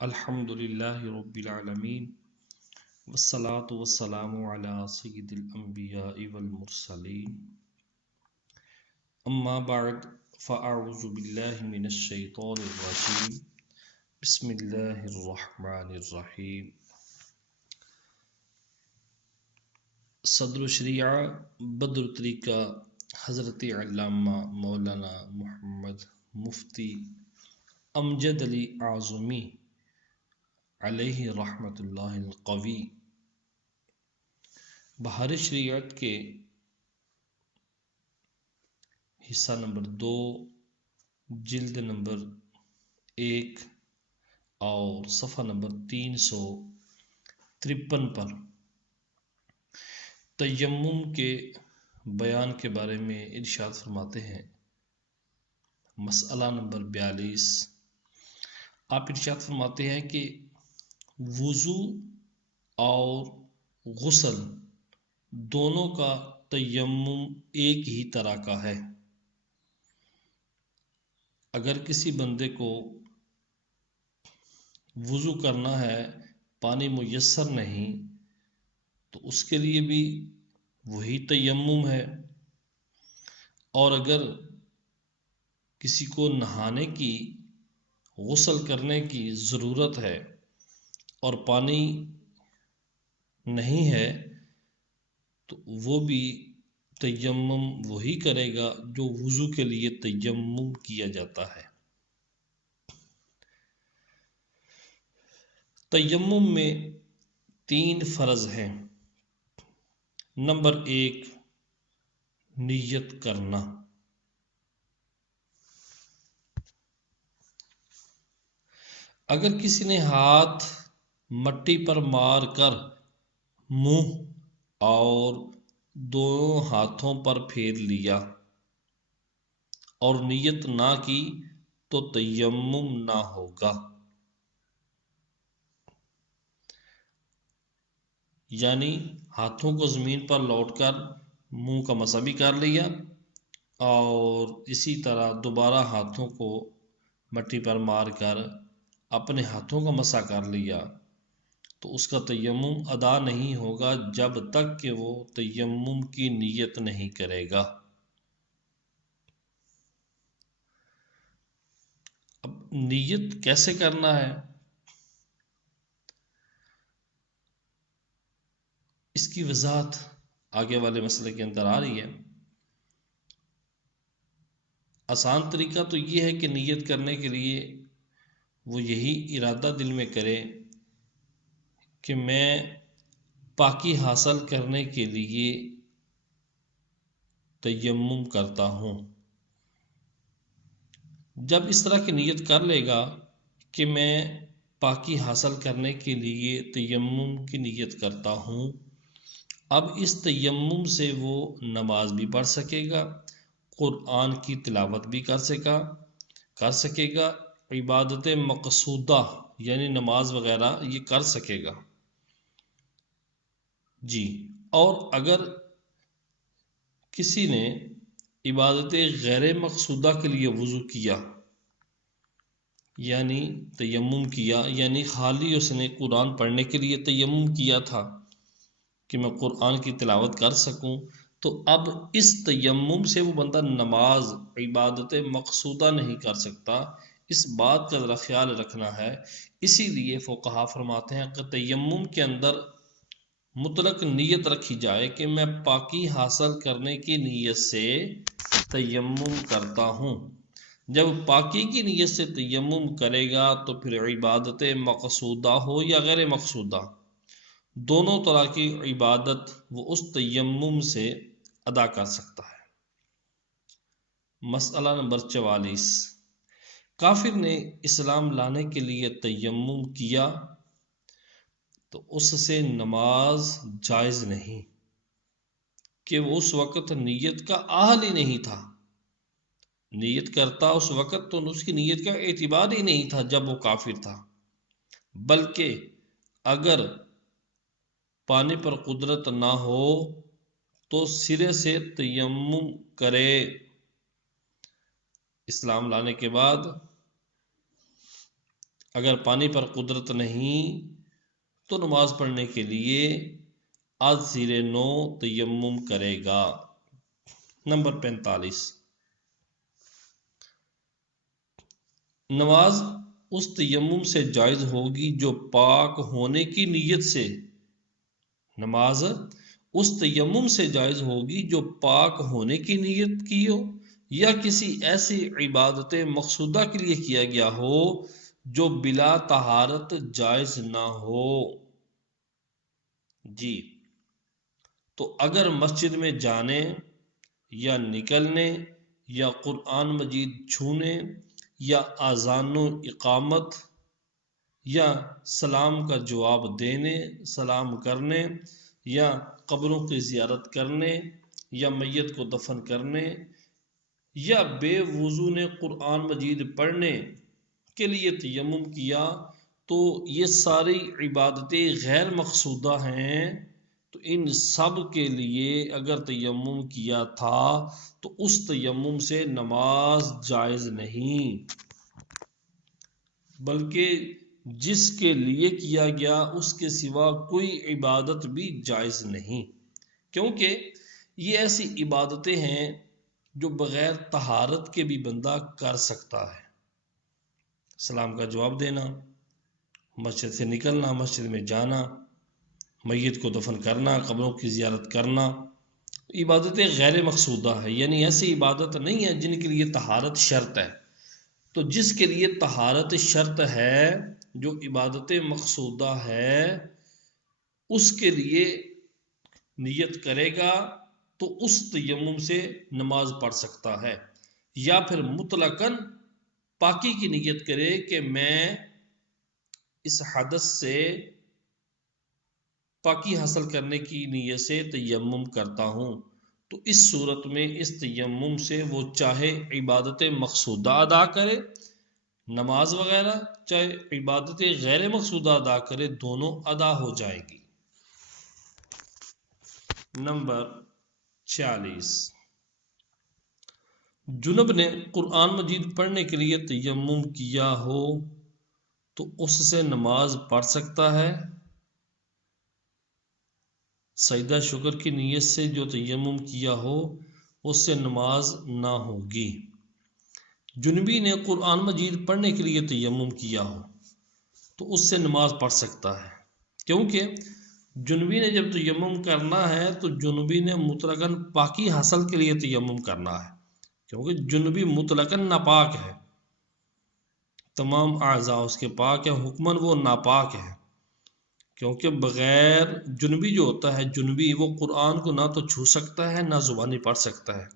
الحمد للہ رب العالمین والصلاة والسلام علی سید الانبیاء والمرسلین اما بعد فاعوذ باللہ من الشیطان الرجیم بسم اللہ الرحمن الرحیم صدر الشریعہ بدر الطریقہ حضرت علامہ مولانا محمد مفتی امجد علی اعظمی علیہ رحمۃ اللہ القوی بہار شریعت کے حصہ نمبر 2 جلد نمبر 1 اور صفحہ نمبر 353 پر تیمم کے بیان کے بارے میں ارشاد فرماتے ہیں۔ مسئلہ نمبر 42 آپ ارشاد فرماتے ہیں کہ وضو اور غسل دونوں کا تیمم ایک ہی طرح کا ہے۔ اگر کسی بندے کو وضو کرنا ہے، پانی میسر نہیں، تو اس کے لیے بھی وہی تیمم ہے، اور اگر کسی کو نہانے کی، غسل کرنے کی ضرورت ہے اور پانی نہیں ہے، تو وہ بھی تیمم وہی کرے گا جو وضو کے لیے تیمم کیا جاتا ہے۔ تیمم میں 3 فرض ہیں۔ نمبر 1 نیت کرنا۔ اگر کسی نے ہاتھ مٹی پر مار کر منہ اور دونوں ہاتھوں پر پھیر لیا اور نیت نہ کی تو تیمم نہ ہوگا۔ یعنی ہاتھوں کو زمین پر لوٹ کر منہ کا مسح بھی کر لیا اور اسی طرح دوبارہ ہاتھوں کو مٹی پر مار کر اپنے ہاتھوں کا مسح کر لیا، تو اس کا تیمم ادا نہیں ہوگا جب تک کہ وہ تیمم کی نیت نہیں کرے گا۔ اب نیت کیسے کرنا ہے، اس کی وضاحت آگے والے مسئلے کے اندر آ رہی ہے۔ آسان طریقہ تو یہ ہے کہ نیت کرنے کے لیے وہ یہی ارادہ دل میں کرے کہ میں پاکی حاصل کرنے کے لیے تیمم کرتا ہوں۔ جب اس طرح کی نیت کر لے گا کہ میں پاکی حاصل کرنے کے لیے تیمم کی نیت کرتا ہوں، اب اس تیمم سے وہ نماز بھی پڑھ سکے گا، قرآن کی تلاوت بھی کر سکے گا، عبادت مقصودہ یعنی نماز وغیرہ یہ کر سکے گا جی۔ اور اگر کسی نے عبادت غیر مقصودہ کے لیے وضو کیا، یعنی تیمم کیا، یعنی خالی اس نے قرآن پڑھنے کے لیے تیمم کیا تھا کہ میں قرآن کی تلاوت کر سکوں، تو اب اس تیمم سے وہ بندہ نماز عبادت مقصودہ نہیں کر سکتا۔ اس بات کا ذرا خیال رکھنا ہے۔ اسی لیے فقہا فرماتے ہیں کہ تیمم کے اندر مطلق نیت رکھی جائے کہ میں پاکی حاصل کرنے کی نیت سے تیمم کرتا ہوں۔ جب پاکی کی نیت سے تیمم کرے گا تو پھر عبادت مقصودہ ہو یا غیر مقصودہ، دونوں طرح کی عبادت وہ اس تیمم سے ادا کر سکتا ہے۔ مسئلہ نمبر 44 کافر نے اسلام لانے کے لیے تیمم کیا تو اس سے نماز جائز نہیں، کہ وہ اس وقت نیت کا اہل ہی نہیں تھا۔ نیت کرتا اس وقت تو اس کی نیت کا اعتبار ہی نہیں تھا جب وہ کافر تھا، بلکہ اگر پانی پر قدرت نہ ہو تو سرے سے تیمم کرے۔ اسلام لانے کے بعد اگر پانی پر قدرت نہیں تو نماز پڑھنے کے لیے از زیر نو تیمم کرے گا۔ نمبر 45، نماز اس تیمم سے جائز ہوگی جو پاک ہونے کی نیت سے، نماز اس تیمم سے جائز ہوگی جو پاک ہونے کی نیت کی ہو یا کسی ایسی عبادت مقصودہ کے لیے کیا گیا ہو جو بلا طہارت جائز نہ ہو۔ جی، تو اگر مسجد میں جانے یا نکلنے یا قرآن مجید چھونے یا اذان و اقامت یا سلام کا جواب دینے، سلام کرنے یا قبروں کی زیارت کرنے یا میت کو دفن کرنے یا بے وضو نے قرآن مجید پڑھنے کے لیے تیمم کیا تو یہ ساری عبادتیں غیر مقصودہ ہیں، تو ان سب کے لیے اگر تیمم کیا تھا تو اس تیمم سے نماز جائز نہیں، بلکہ جس کے لیے کیا گیا اس کے سوا کوئی عبادت بھی جائز نہیں، کیونکہ یہ ایسی عبادتیں ہیں جو بغیر طہارت کے بھی بندہ کر سکتا ہے۔ سلام کا جواب دینا، مسجد سے نکلنا، مسجد میں جانا، میت کو دفن کرنا، قبروں کی زیارت کرنا، عبادتیں غیر مقصودہ ہے، یعنی ایسی عبادت نہیں ہے جن کے لیے طہارت شرط ہے۔ تو جس کے لیے طہارت شرط ہے، جو عبادت مقصودہ ہے، اس کے لیے نیت کرے گا تو اس تیمم سے نماز پڑھ سکتا ہے، یا پھر مطلقاً پاکی کی نیت کرے کہ میں اس حدث سے پاکی حاصل کرنے کی نیت سے تیمم کرتا ہوں، تو اس صورت میں اس تیمم سے وہ چاہے عبادت مقصودہ ادا کرے، نماز وغیرہ، چاہے عبادت غیر مقصودہ ادا کرے، دونوں ادا ہو جائیں گی۔ نمبر 46، جنب نے قرآن مجید پڑھنے کے لیے تیمم کیا ہو تو اس سے نماز پڑھ سکتا ہے؟ سجدہ شکر کی نیت سے جو تیمم کیا ہو اس سے نماز نہ ہوگی۔ جنبی نے قرآن مجید پڑھنے کے لیے تیمم کیا ہو تو اس سے نماز پڑھ سکتا ہے، کیونکہ جنبی نے جب تیمم کرنا ہے تو جنبی نے مطلقاً پاکی حاصل کے لیے تیمم کرنا ہے، کیونکہ جنبی مطلقاً ناپاک ہے، تمام اعضاء اس کے پاک ہیں، حکماً وہ ناپاک ہے، کیونکہ بغیر جنبی جو ہوتا ہے، جنبی وہ قرآن کو نہ تو چھو سکتا ہے نہ زبانی پڑھ سکتا ہے،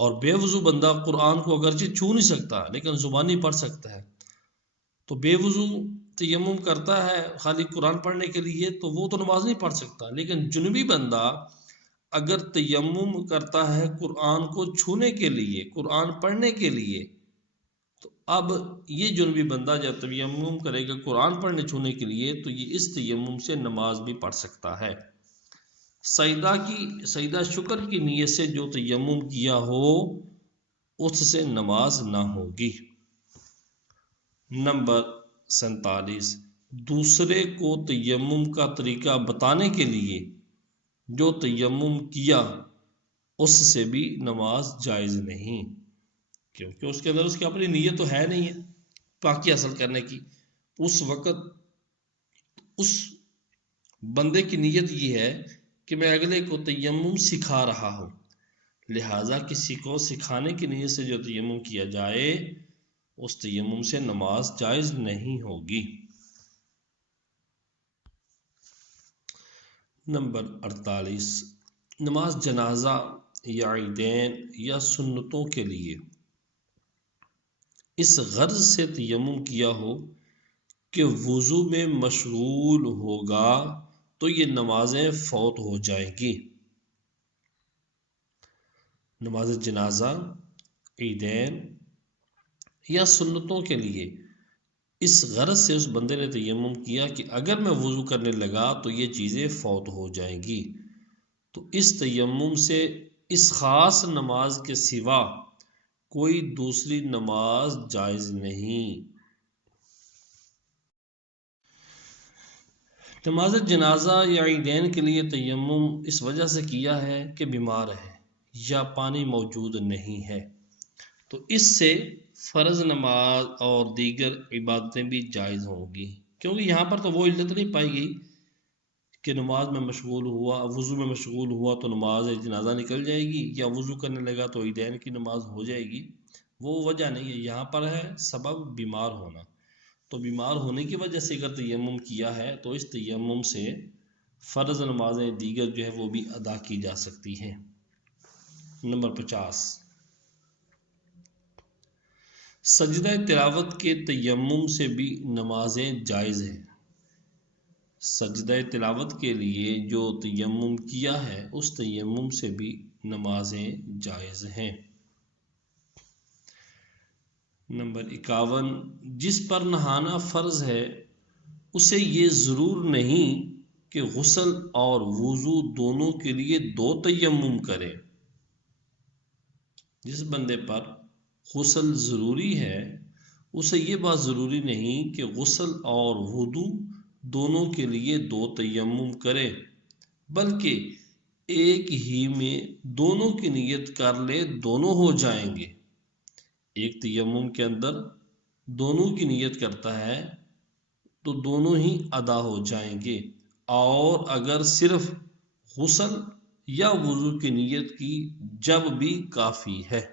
اور بے وضو بندہ قرآن کو اگرچہ چھو نہیں سکتا لیکن زبانی پڑھ سکتا ہے، تو بے وضو تیمم کرتا ہے خالی قرآن پڑھنے کے لیے تو وہ تو نماز نہیں پڑھ سکتا، لیکن جنبی بندہ اگر تیمم کرتا ہے قرآن کو چھونے کے لیے، قرآن پڑھنے کے لیے، تو اب یہ جنبی بندہ جب تیمم کرے گا قرآن پڑھنے چھونے کے لیے تو یہ اس تیمم سے نماز بھی پڑھ سکتا ہے۔ سجدہ شکر کی نیت سے جو تیمم کیا ہو اس سے نماز نہ ہوگی۔ نمبر 47، دوسرے کو تیمم کا طریقہ بتانے کے لیے جو تیمم کیا اس سے بھی نماز جائز نہیں، کیونکہ اس کے اندر اس کی اپنی نیت تو ہے نہیں ہے پاکی حاصل کرنے کی، اس وقت اس بندے کی نیت یہ ہے کہ میں اگلے کو تیمم سکھا رہا ہوں، لہٰذا کسی کو سکھانے کی نیت سے جو تیمم کیا جائے اس تیمم سے نماز جائز نہیں ہوگی۔ نمبر 48، نماز جنازہ یا عیدین یا سنتوں کے لیے اس غرض سے تیمم کیا ہو کہ وضو میں مشغول ہوگا تو یہ نمازیں فوت ہو جائیں گی۔ نماز جنازہ، عیدین یا سنتوں کے لیے اس غرض سے اس بندے نے تیمم کیا کہ اگر میں وضو کرنے لگا تو یہ چیزیں فوت ہو جائیں گی، تو اس تیمم سے اس خاص نماز کے سوا کوئی دوسری نماز جائز نہیں۔ نماز جنازہ یا عیدین کے لیے تیمم اس وجہ سے کیا ہے کہ بیمار ہے یا پانی موجود نہیں ہے، تو اس سے فرض نماز اور دیگر عبادتیں بھی جائز ہوں گی، کیونکہ یہاں پر تو وہ علت نہیں پائی گئی کہ نماز میں مشغول ہوا، وضو میں مشغول ہوا تو نماز جنازہ نکل جائے گی، یا وضو کرنے لگا تو عیدین کی نماز ہو جائے گی۔ وہ وجہ نہیں ہے، یہاں پر ہے سبب بیمار ہونا، تو بیمار ہونے کی وجہ سے اگر تیمم کیا ہے تو اس تیمم سے فرض نمازیں دیگر جو ہے وہ بھی ادا کی جا سکتی ہیں۔ نمبر 50، سجدہ تلاوت کے تیمم سے بھی نمازیں جائز ہیں۔ سجدہ تلاوت کے لیے جو تیمم کیا ہے اس تیمم سے بھی نمازیں جائز ہیں۔ نمبر 51، جس پر نہانا فرض ہے اسے یہ ضرور نہیں کہ غسل اور وضو دونوں کے لیے 2 تیمم کرے۔ جس بندے پر غسل ضروری ہے اسے یہ بات ضروری نہیں کہ غسل اور وضو دونوں کے لیے 2 تیمم کرے، بلکہ ایک ہی میں دونوں کی نیت کر لے، دونوں ہو جائیں گے۔ ایک تیمم کے اندر دونوں کی نیت کرتا ہے تو دونوں ہی ادا ہو جائیں گے، اور اگر صرف غسل یا وضو کی نیت کی جب بھی کافی ہے۔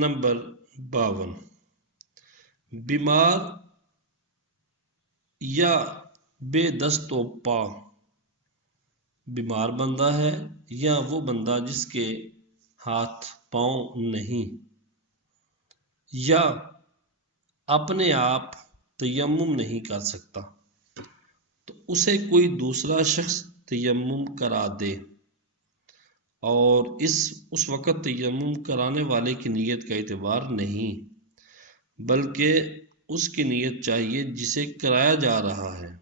نمبر 52، بیمار یا بے دست و پا، بیمار بندہ ہے یا وہ بندہ جس کے ہاتھ پاؤں نہیں، یا اپنے آپ تیمم نہیں کر سکتا، تو اسے کوئی دوسرا شخص تیمم کرا دے، اور اس وقت تیمم کرانے والے کی نیت کا اعتبار نہیں، بلکہ اس کی نیت چاہیے جسے کرایا جا رہا ہے۔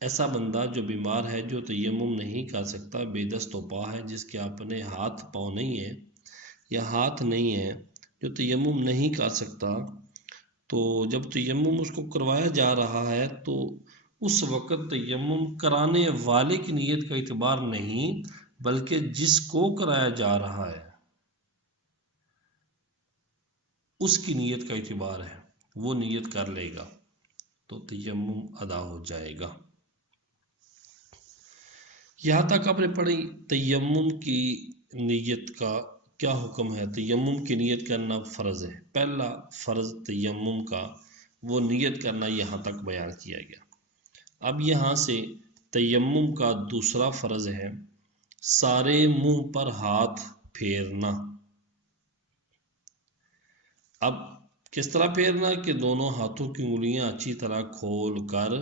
ایسا بندہ جو بیمار ہے، جو تیمم نہیں کر سکتا، بے دست و پا ہے، جس کے اپنے ہاتھ پاؤں نہیں ہے یا ہاتھ نہیں ہے، جو تیمم نہیں کر سکتا، تو جب تیمم اس کو کروایا جا رہا ہے تو اس وقت تیمم کرانے والے کی نیت کا اعتبار نہیں، بلکہ جس کو کرایا جا رہا ہے اس کی نیت کا اعتبار ہے، وہ نیت کر لے گا تو تیمم ادا ہو جائے گا۔ یہاں تک آپ نے پڑھی تیمم کی نیت کا کیا حکم ہے۔ تیمم کی نیت کرنا فرض ہے، پہلا فرض تیمم کا وہ نیت کرنا یہاں تک بیان کیا گیا۔ اب یہاں سے تیمم کا دوسرا فرض ہے سارے منہ پر ہاتھ پھیرنا۔ اب کس طرح پھیرنا کہ دونوں ہاتھوں کی انگلیاں اچھی طرح کھول کر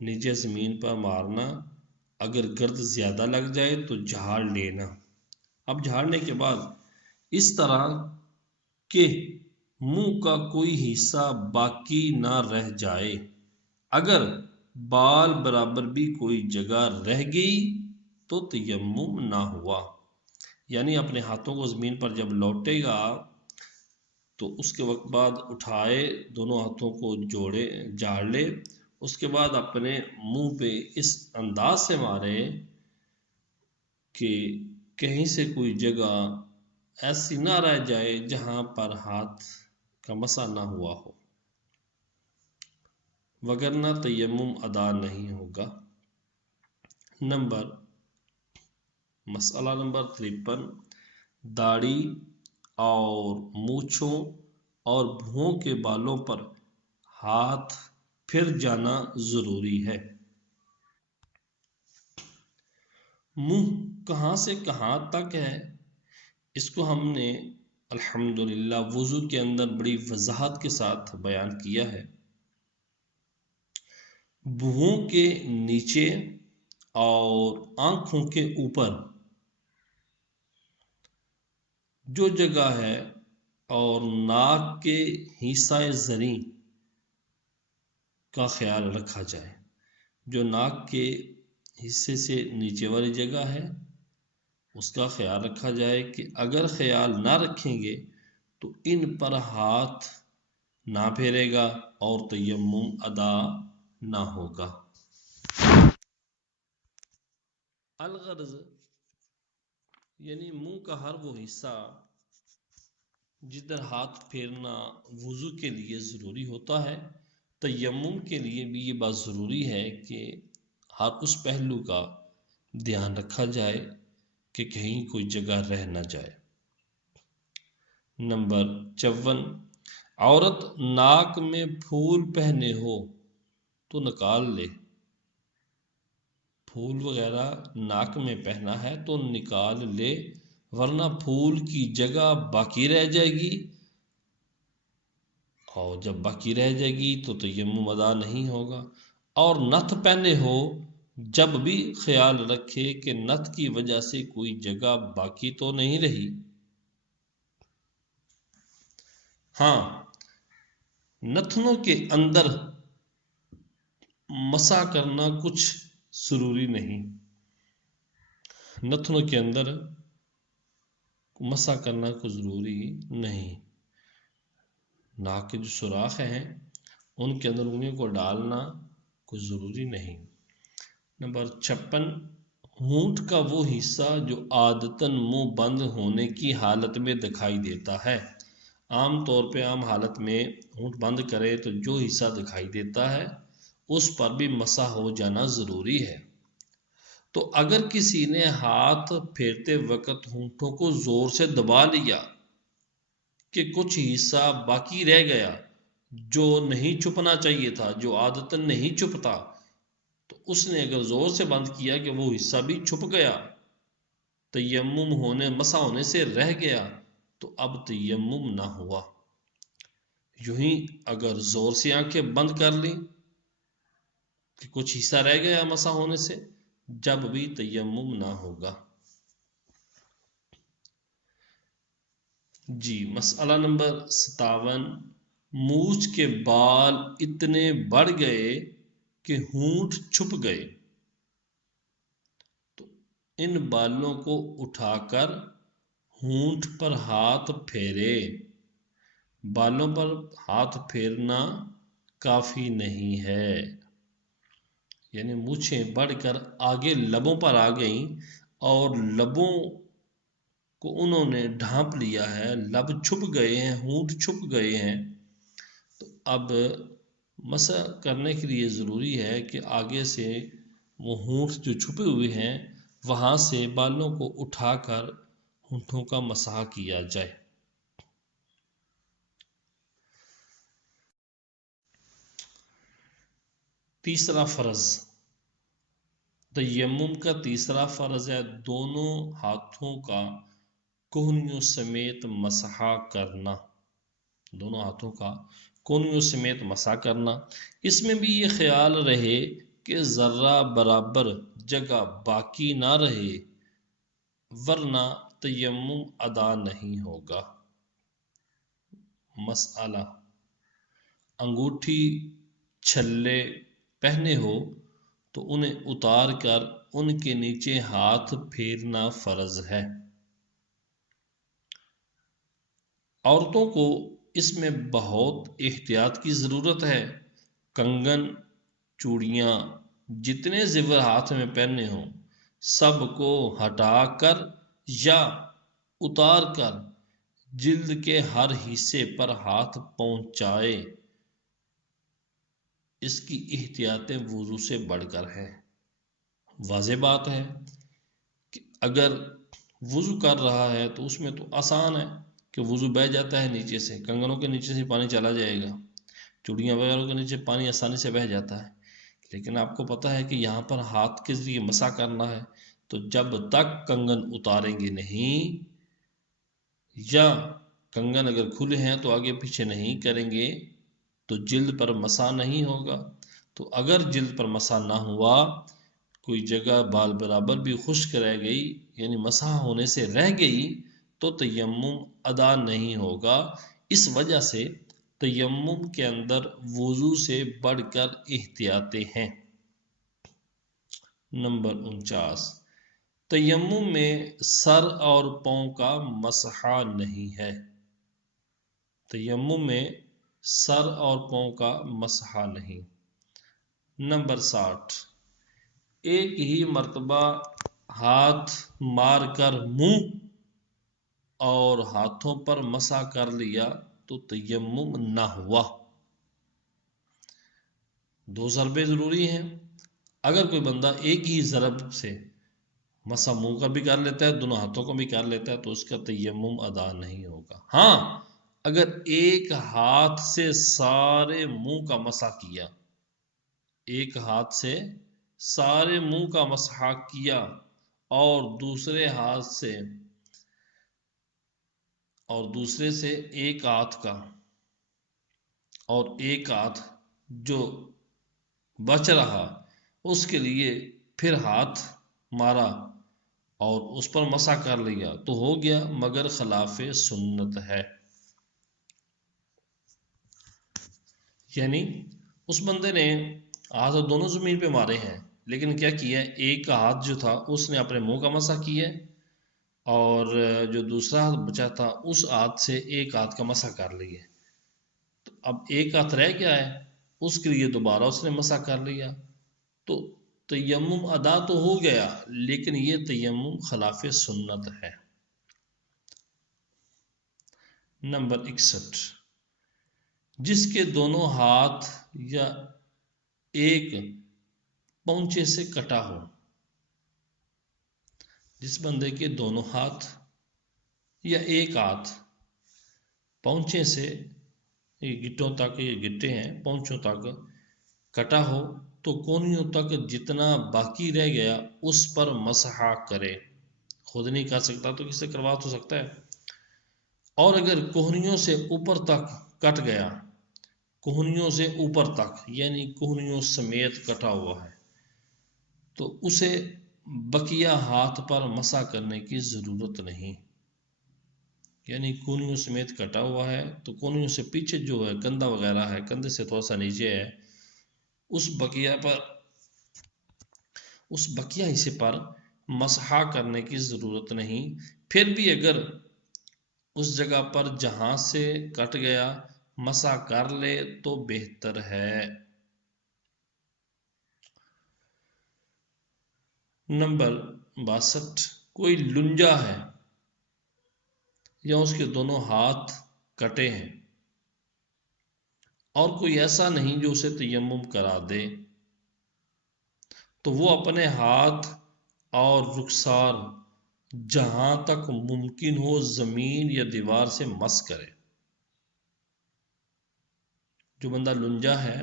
نیچے زمین پر مارنا، اگر گرد زیادہ لگ جائے تو جھاڑ لینا۔ اب جھاڑنے کے بعد اس طرح کہ منہ کا کوئی حصہ باقی نہ رہ جائے، اگر بال برابر بھی کوئی جگہ رہ گئی تو تیمم نہ ہوا۔ یعنی اپنے ہاتھوں کو زمین پر جب لوٹے گا تو اس کے وقت بعد اٹھائے، دونوں ہاتھوں کو جوڑے، جھاڑ لے، اس کے بعد اپنے منہ پہ اس انداز سے مارے کہ کہیں سے کوئی جگہ ایسی نہ رہ جائے جہاں پر ہاتھ کا مسا نہ ہوا ہو، وگرنہ تیمم ادا نہیں ہوگا۔ مسئلہ نمبر 53، داڑھی اور مونچھوں اور بھوؤں کے بالوں پر ہاتھ پھر جانا ضروری ہے۔ منہ کہاں سے کہاں تک ہے، اس کو ہم نے الحمدللہ وضو کے اندر بڑی وضاحت کے ساتھ بیان کیا ہے۔ بھوؤں کے نیچے اور آنکھوں کے اوپر جو جگہ ہے، اور ناک کے حصہ زریں کا خیال رکھا جائے۔ جو ناک کے حصے سے نیچے والی جگہ ہے اس کا خیال رکھا جائے کہ اگر خیال نہ رکھیں گے تو ان پر ہاتھ نہ پھیرے گا اور تیمم ادا نہ ہوگا۔ الغرض یعنی منہ کا ہر وہ حصہ جدھر ہاتھ پھیرنا وضو کے لیے ضروری ہوتا ہے، تیمم کے لیے بھی یہ بات ضروری ہے کہ ہر اس پہلو کا دھیان رکھا جائے کہ کہیں کوئی جگہ رہ نہ جائے۔ نمبر 54، عورت ناک میں پھول پہنے ہو تو نکال لے۔ پھول وغیرہ ناک میں پہنا ہے تو نکال لے، ورنہ پھول کی جگہ باقی رہ جائے گی، اور جب باقی رہ جائے گی تو تیمم ادا نہیں ہوگا۔ اور نتھ پہنے ہو، جب بھی خیال رکھے کہ نتھ کی وجہ سے کوئی جگہ باقی تو نہیں رہی۔ ہاں، نتنوں کے اندر مسح کرنا کچھ ضروری نہیں، نتنوں کے اندر مسح کرنا کچھ ضروری نہیں۔ ناک کے جو سوراخ ہیں ان کے اندر انگلیوں کو ڈالنا کچھ ضروری نہیں۔ نمبر 56، ہونٹ کا وہ حصہ جو عادتاً منہ بند ہونے کی حالت میں دکھائی دیتا ہے۔ عام طور پہ عام حالت میں ہونٹ بند کرے تو جو حصہ دکھائی دیتا ہے اس پر بھی مسح ہو جانا ضروری ہے۔ تو اگر کسی نے ہاتھ پھیرتے وقت ہونٹوں کو زور سے دبا لیا کہ کچھ حصہ باقی رہ گیا جو نہیں چھپنا چاہیے تھا، جو عادتاً نہیں چھپتا، تو اس نے اگر زور سے بند کیا کہ وہ حصہ بھی چھپ گیا، تیمم ہونے مسح ہونے سے رہ گیا، تو اب تیمم نہ ہوا۔ یوں ہی اگر زور سے آنکھیں بند کر لیں کہ کچھ حصہ رہ گیا مسح ہونے سے، جب بھی تیمم نہ ہوگا۔ جی، مسئلہ نمبر 57، مونچھ کے بال اتنے بڑھ گئے کہ ہونٹ چھپ گئے، تو ان بالوں کو اٹھا کر ہونٹ پر ہاتھ پھیرے۔ بالوں پر ہاتھ پھیرنا کافی نہیں ہے، یعنی مونچھیں بڑھ کر آگے لبوں پر آ گئیں اور لبوں کو انہوں نے ڈھانپ لیا ہے، لب چھپ گئے ہیں، ہونٹ چھپ گئے ہیں، تو اب مسح کرنے کے لیے ضروری ہے کہ آگے سے وہ ہونٹ جو چھپے ہوئے ہیں وہاں سے بالوں کو اٹھا کر ہونٹوں کا مسح کیا جائے۔ تیسرا فرض، تیمم کا تیسرا فرض ہے دونوں ہاتھوں کا کہنیوں سمیت مسح کرنا، دونوں ہاتھوں کا کہنیوں سمیت مسح کرنا۔ اس میں بھی یہ خیال رہے کہ ذرہ برابر جگہ باقی نہ رہے، ورنہ تیمم ادا نہیں ہوگا۔ مسئلہ، انگوٹھی چھلے پہنے ہو تو انہیں اتار کر ان کے نیچے ہاتھ پھیرنا فرض ہے۔ عورتوں کو اس میں بہت احتیاط کی ضرورت ہے۔ کنگن، چوڑیاں، جتنے زیور ہاتھ میں پہنے ہوں سب کو ہٹا کر یا اتار کر جلد کے ہر حصے پر ہاتھ پہنچائے۔ اس کی احتیاطیں وضو سے بڑھ کر ہیں۔ واضح بات ہے کہ اگر وضو کر رہا ہے تو اس میں تو آسان ہے کہ وضو بہہ جاتا ہے نیچے سے، کنگنوں کے نیچے سے پانی چلا جائے گا، چوڑیاں وغیرہ کے نیچے پانی آسانی سے بہہ جاتا ہے۔ لیکن آپ کو پتہ ہے کہ یہاں پر ہاتھ کے ذریعے مسح کرنا ہے، تو جب تک کنگن اتاریں گے نہیں یا کنگن اگر کھلے ہیں تو آگے پیچھے نہیں کریں گے تو جلد پر مسح نہیں ہوگا۔ تو اگر جلد پر مسح نہ ہوا، کوئی جگہ بال برابر بھی خشک رہ گئی یعنی مسح ہونے سے رہ گئی، تو تیمم ادا نہیں ہوگا۔ اس وجہ سے تیمم کے اندر وضو سے بڑھ کر احتیاطیں ہیں۔ نمبر 49، تیمم میں سر اور پاؤں کا مسح نہیں ہے۔ تیمم میں سر اور پاؤں کا مسح نہیں۔ نمبر 60، ایک ہی مرتبہ ہاتھ مار کر منہ اور ہاتھوں پر مسح کر لیا تو تیمم نہ ہوا۔ 2 ضربیں ضروری ہیں۔ اگر کوئی بندہ ایک ہی ضرب سے مسح منہ کا بھی کر لیتا ہے، دونوں ہاتھوں کو بھی کر لیتا ہے، تو اس کا تیمم ادا نہیں ہوگا۔ ہاں، اگر ایک ہاتھ سے سارے منہ کا مسح کیا، ایک ہاتھ سے سارے منہ کا مسح کیا اور دوسرے سے ایک ہاتھ کا، اور ایک ہاتھ جو بچ رہا اس کے لیے پھر ہاتھ مارا اور اس پر مسح کر لیا تو ہو گیا، مگر خلاف سنت ہے۔ یعنی اس بندے نے ہاتھ دونوں زمین پہ مارے ہیں، لیکن کیا کیا، ایک ہاتھ جو تھا اس نے اپنے منہ کا مسح کیا، اور جو دوسرا ہاتھ بچا تھا اس ہاتھ سے ایک ہاتھ کا مسح کر لیا۔ تو اب ایک ہاتھ رہ گیا ہے، اس کے لیے دوبارہ اس نے مسح کر لیا، تو تیمم ادا تو ہو گیا، لیکن یہ تیمم خلاف سنت ہے۔ نمبر 61، جس کے دونوں ہاتھ یا ایک پونچے سے کٹا ہو۔ جس بندے کے دونوں ہاتھ یا ایک ہاتھ پونچے سے، یہ گٹوں تک، یہ گٹے ہیں پونچوں تک کٹا ہو، تو کونیوں تک جتنا باقی رہ گیا اس پر مسح کرے۔ خود نہیں کر سکتا تو کس سے کروا تو سکتا ہے۔ اور اگر کوہنیوں سے اوپر تک کٹ گیا، کوہنیوں سے اوپر تک یعنی کوہنیوں سمیت کٹا ہوا ہے، تو اسے بقیہ ہاتھ پر مسح کرنے کی ضرورت نہیں۔ یعنی کونیوں سمیت کٹا ہوا ہے تو کونیوں سے پیچھے جو ہے کندھا وغیرہ ہے، کندھے سے تھوڑا سا نیچے ہے، اس بقیہ حصے پر مسح کرنے کی ضرورت نہیں۔ پھر بھی اگر اس جگہ پر جہاں سے کٹ گیا مسح کر لے تو بہتر ہے۔ نمبر 62، کوئی لنجا ہے یا اس کے دونوں ہاتھ کٹے ہیں اور کوئی ایسا نہیں جو اسے تیمم کرا دے، تو وہ اپنے ہاتھ اور رخسار جہاں تک ممکن ہو زمین یا دیوار سے مس کرے۔ جو بندہ لنجا ہے،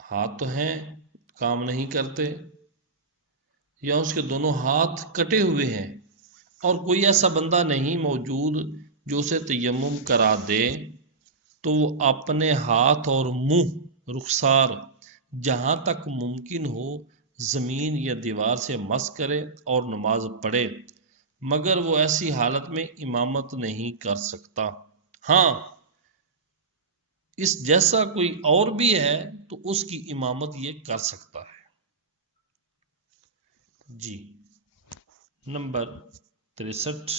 ہاتھ تو ہیں کام نہیں کرتے، یا اس کے دونوں ہاتھ کٹے ہوئے ہیں اور کوئی ایسا بندہ نہیں موجود جو اسے تیمم کرا دے، تو وہ اپنے ہاتھ اور منہ، رخسار جہاں تک ممکن ہو زمین یا دیوار سے مس کرے اور نماز پڑھے، مگر وہ ایسی حالت میں امامت نہیں کر سکتا۔ ہاں، اس جیسا کوئی اور بھی ہے تو اس کی امامت یہ کر سکتا ہے۔ جی، نمبر 63،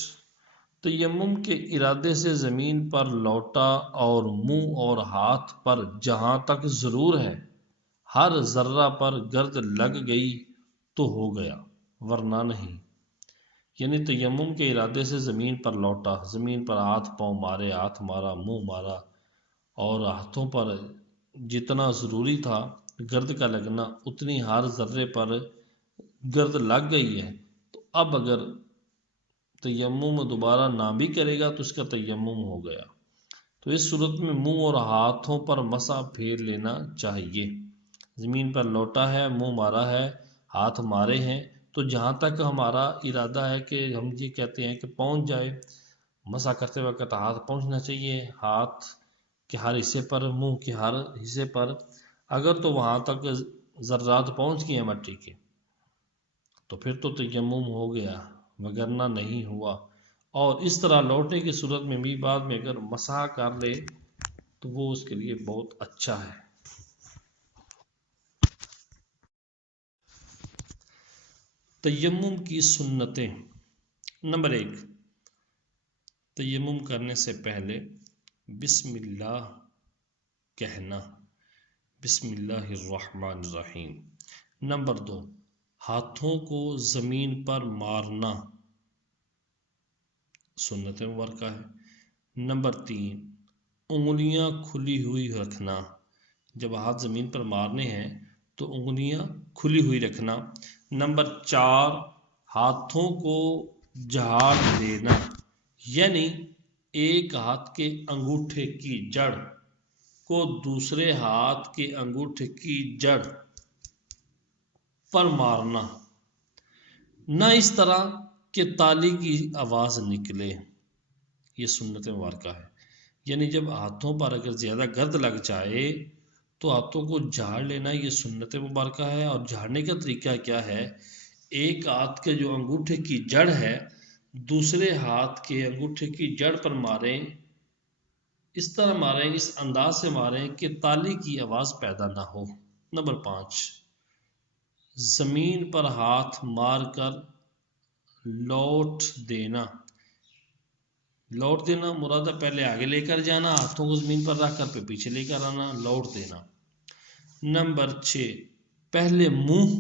تیمم کے ارادے سے زمین پر لوٹا اور منہ اور ہاتھ پر جہاں تک ضرور ہے ہر ذرہ پر گرد لگ گئی تو ہو گیا، ورنہ نہیں۔ یعنی تیمم کے ارادے سے زمین پر لوٹا، زمین پر ہاتھ پاؤں مارے، ہاتھ مارا، منہ مارا، اور ہاتھوں پر جتنا ضروری تھا گرد کا لگنا اتنی ہر ذرے پر گرد لگ گئی ہے، تو اب اگر تیمم دوبارہ نہ بھی کرے گا تو اس کا تیمم ہو گیا۔ تو اس صورت میں منہ اور ہاتھوں پر مسح پھیر لینا چاہیے۔ زمین پر لوٹا ہے، منہ مارا ہے، ہاتھ مارے ہیں، تو جہاں تک ہمارا ارادہ ہے کہ ہم یہ کہتے ہیں کہ پہنچ جائے، مسح کرتے وقت ہاتھ پہنچنا چاہیے، ہاتھ کے ہر حصے پر، منہ کے ہر حصے پر، اگر تو وہاں تک ذرات پہنچ گئے ہیں مٹی کے تو پھر تو تیمم ہو گیا، وگرنہ نہیں ہوا۔ اور اس طرح لوٹنے کی صورت میں بھی بعد میں اگر مسح کر لے تو وہ اس کے لیے بہت اچھا ہے۔ تیمم کی سنتیں۔ نمبر 1، تیمم کرنے سے پہلے بسم اللہ کہنا، بسم اللہ الرحمن الرحیم۔ نمبر 2، ہاتھوں کو زمین پر مارنا سنت مبارکہ ہے۔ نمبر 3، انگلیاں کھلی ہوئی رکھنا، جب ہاتھ زمین پر مارنے ہیں تو انگلیاں کھلی ہوئی رکھنا۔ نمبر 4، ہاتھوں کو جھاڑ دینا، یعنی ایک ہاتھ کے انگوٹھے کی جڑ کو دوسرے ہاتھ کے انگوٹھے کی جڑ پر مارنا، نہ اس طرح کہ تالی کی آواز نکلے، یہ سنت مبارکہ ہے۔ یعنی جب ہاتھوں پر اگر زیادہ گرد لگ جائے تو ہاتھوں کو جھاڑ لینا، یہ سنت مبارکہ ہے۔ اور جھاڑنے کا طریقہ کیا ہے؟ ایک ہاتھ کے جو انگوٹھے کی جڑ ہے دوسرے ہاتھ کے انگوٹھے کی جڑ پر ماریں، اس طرح ماریں، اس انداز سے ماریں کہ تالی کی آواز پیدا نہ ہو۔ نمبر 5، زمین پر ہاتھ مار کر لوٹ دینا۔ لوٹ دینا مراد ہے پہلے آگے لے کر جانا، ہاتھوں کو زمین پر رکھ کر پھر پیچھے لے کر آنا، لوٹ دینا۔ نمبر 6، پہلے منہ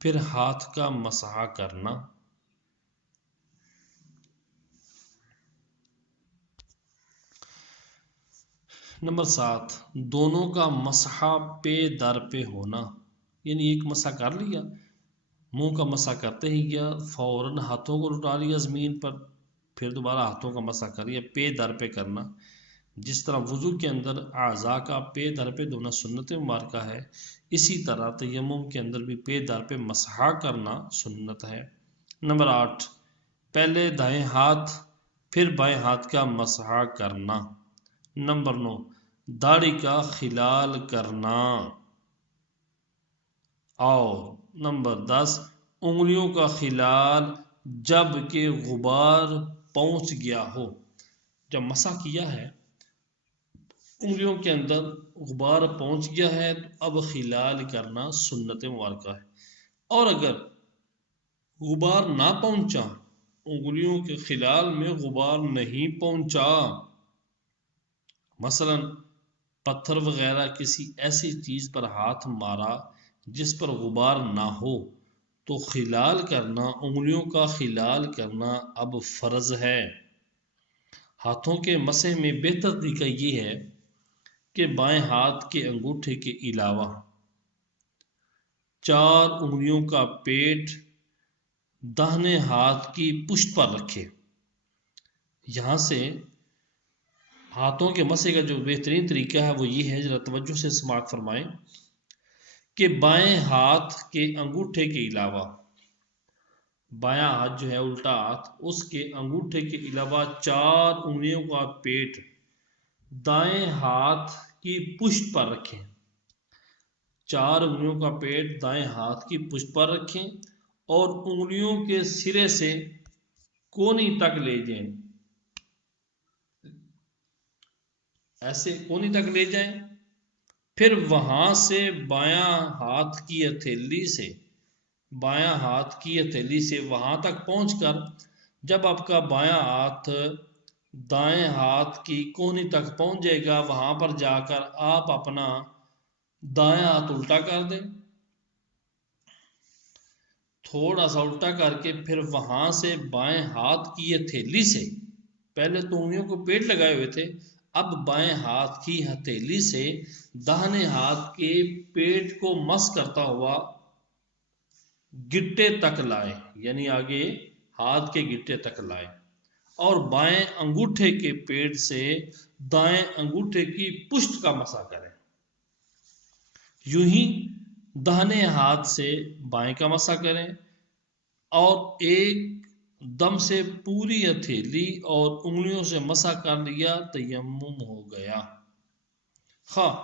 پھر ہاتھ کا مسح کرنا۔ نمبر 7، دونوں کا مسح پے در پہ ہونا، یعنی ایک مسح کر لیا، منہ کا مسح کرتے ہی گیا، فوراً ہاتھوں کو لٹا لیا زمین پر، پھر دوبارہ ہاتھوں کا مسح کر لیا، پے در پہ کرنا۔ جس طرح وضو کے اندر اعضاء کا پے در پہ دھونا سنت مبارکہ ہے، اسی طرح تیمم کے اندر بھی پے در پہ مسح کرنا سنت ہے۔ نمبر 8، پہلے دائیں ہاتھ پھر بائیں ہاتھ کا مسح کرنا۔ نمبر 9، داڑھی کا خلال کرنا۔ اور نمبر 10، انگلیوں کا خلال جب کہ غبار پہنچ گیا ہو۔ جب مسح کیا ہے انگلیوں کے اندر غبار پہنچ گیا ہے تو اب خلال کرنا سنت مبارکہ ہے۔ اور اگر غبار نہ پہنچا، انگلیوں کے خلال میں غبار نہیں پہنچا، مثلا پتھر وغیرہ کسی ایسی چیز پر ہاتھ مارا جس پر غبار نہ ہو، تو خلال کرنا، انگلیوں کا خلال کرنا اب فرض ہے۔ ہاتھوں کے مسح میں بہتر طریقہ یہ ہے کہ بائیں ہاتھ کے انگوٹھے کے علاوہ 4 انگلیوں کا پیٹ داہنے ہاتھ کی پشت پر رکھے۔ یہاں سے ہاتھوں کے مسح کا جو بہترین طریقہ ہے وہ یہ ہے، ذرا توجہ سے سماعت فرمائیں، کہ بائیں ہاتھ کے انگوٹھے کے علاوہ، بایاں ہاتھ جو ہے الٹا ہاتھ، اس کے انگوٹھے کے علاوہ 4 انگلیوں کا پیٹ دائیں ہاتھ کی پشت پر رکھیں۔ 4 انگلیوں کا پیٹ دائیں ہاتھ کی پشت پر رکھیں اور انگلیوں کے سرے سے کونی تک لے جائیں، ایسے کونی تک لے جائیں، پھر وہاں سے بایاں ہاتھ کی ہتھیلی سے وہاں تک پہنچ کر جب آپ کا بایاں ہاتھ دائیں ہاتھ کی کونی تک پہنچ جائے گا، وہاں پر جا کر آپ اپنا دائیں ہاتھ الٹا کر دیں، تھوڑا سا الٹا کر کے پھر وہاں سے بائیں ہاتھ کی ہتھیلی سے، پہلے تو انگلیوں کو پیٹ لگائے ہوئے تھے، اب بائیں ہاتھ کی ہتھیلی سے داہنے ہاتھ کے پیٹ کو مس کرتا ہوا گٹے تک لائے، یعنی آگے ہاتھ کے گٹے تک لائے، اور بائیں انگوٹھے کے پیٹ سے دائیں انگوٹھے کی پشت کا مسح کریں۔ یوں ہی داہنے ہاتھ سے بائیں کا مسح کریں اور ایک دم سے پوری ہتھیلی اور انگلیوں سے مسح کر لیا، تیمم ہو گیا۔ خواہ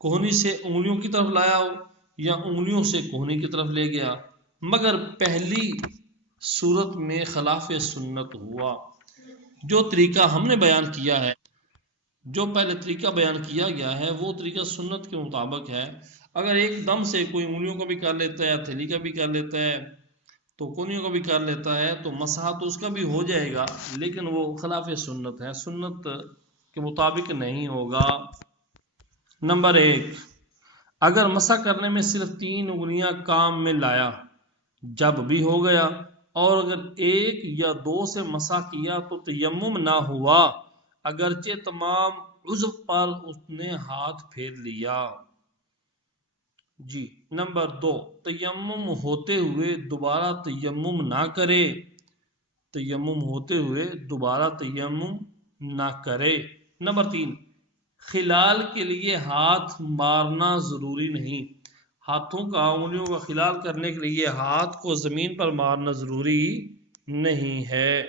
کوہنی سے انگلیوں کی طرف لایا ہو یا انگلیوں سے کوہنی کی طرف لے گیا، مگر پہلی صورت میں خلاف سنت ہوا۔ جو طریقہ ہم نے بیان کیا ہے، جو پہلے طریقہ بیان کیا گیا ہے وہ طریقہ سنت کے مطابق ہے۔ اگر ایک دم سے کوئی انگلیوں کا بھی کر لیتا ہے، ہتھیلی کا بھی کر لیتا ہے، تو کونیوں کا بھی کر لیتا ہے، تو مسح تو اس کا بھی ہو جائے گا، لیکن وہ خلاف سنت ہے۔ سنت کے مطابق نہیں ہوگا۔ نمبر 1، اگر مسح کرنے میں صرف 3 انگلیاں کام میں لایا جب بھی ہو گیا، اور اگر 1 یا 2 سے مسح کیا تو تیمم نہ ہوا، اگرچہ تمام عضو پر اس نے ہاتھ پھیر لیا۔ جی نمبر 2، تیمم ہوتے ہوئے دوبارہ تیمم نہ کرے، تیمم ہوتے ہوئے دوبارہ تیمم نہ کرے۔ نمبر 3، خلال کے لیے ہاتھ مارنا ضروری نہیں، ہاتھوں کا انگلیوں کا خلال کرنے کے لیے ہاتھ کو زمین پر مارنا ضروری نہیں ہے۔